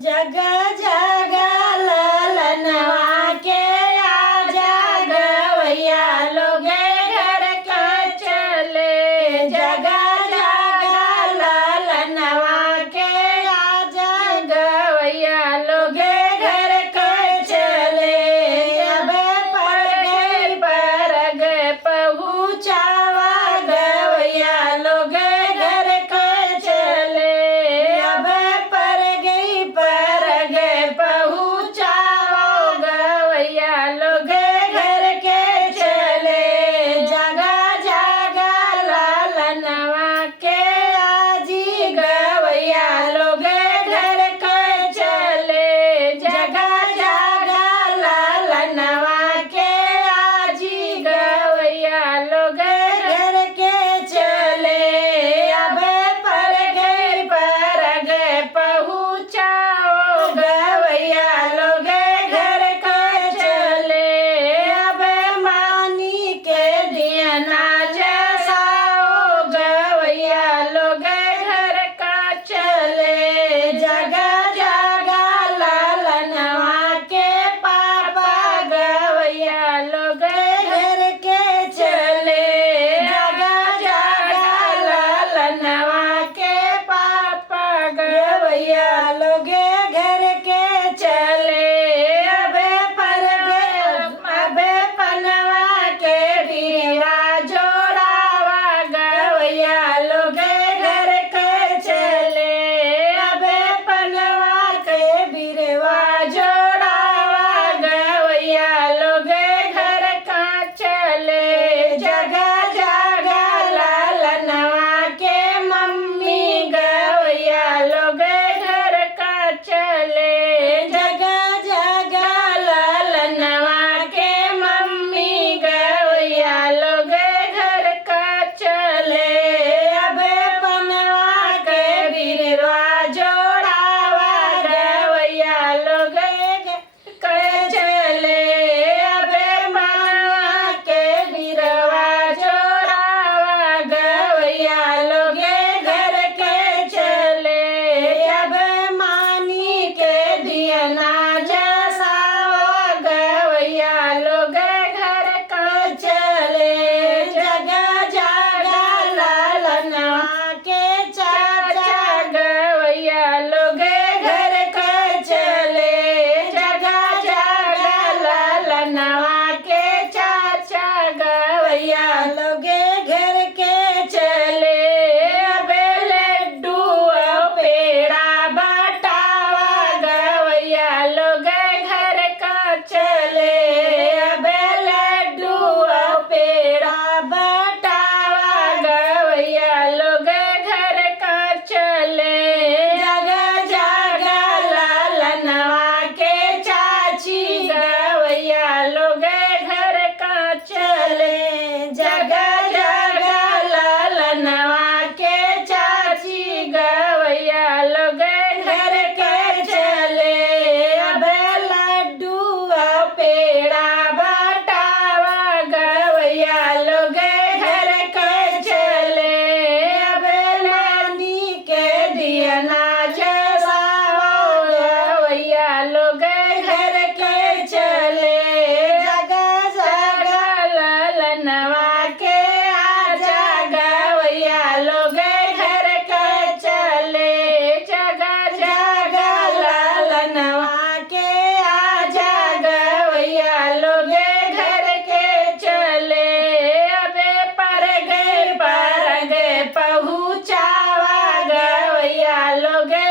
जग जग ललनवा के आजा गवैया लोगे घर का चले। जग जग ललनवा के आजा गवैया लोगे घर का चले। अब परग पहुँचावा गवैया लोगे घर का चले। अब परग पहुँचाओ गवैया लोगे घर के चले। जगा जगा ललनवा के आजी गवैया लोगे घर के चले। जगा जगा ललनवा के आजी गवैया लोगे घर के चले। अब परग पहुँचाओ गवैया लोगे घर का चले। अब मानी के दियना जसाओ गवैया लोगे घर का चले। जगा जगा ललनवा के पापा गवैया लोगे घर के चले। जगा जगा ललनवा के पापा गवैया लोगे घर के चले। अब पनवा के बिरवा जोड़ावा गवैया लोगे घर के चले। अब पनवा के बिरवा जोड़ावा गवैया लोगे घर का चले। जगा जगा ललनवा के मम्मी गवैया लोगे घर का चले। जगा जगा ललनवा के मम्मी गवैया लोगे घर का चले। अब पनवा के बिरवा जोड़ावा गवैया लोगे घर चले। अब पनवा के बिरवा जोड़ावा गवैया लोगे घर के चले। अब मानी के दियना जसाओ गवैया लोगे घर का चले। जगा जगा ललनवा के चाचा गवैया लोगे घर का चले। जगा जगा ललनवा के चाचा गवैया लोगे घर के चले। अब लड्डू पेड़ा बटावा गवैया लोगे घर का चले। अब लड्डू पेड़ा बटावा गवैया लोगे घर का चले। जगा जगा ललनवा के चाची गवैया लोगे घर का चले। जगा जगा ललनवा के चाची गवैया लोगे घर के चले। अब लड्डू पेड़ा बटावा गवैया लोगे घर के चले। अब नानी के दियना जसाओ गवैया लोगे घर के चले। जगा जगा ललनवा के आजा गवैया लोगे घर के चले। जगा जगा ललनवा के आजा गवैया लोगे घर के चले। अब परग पहुँचावा गवैया लोगे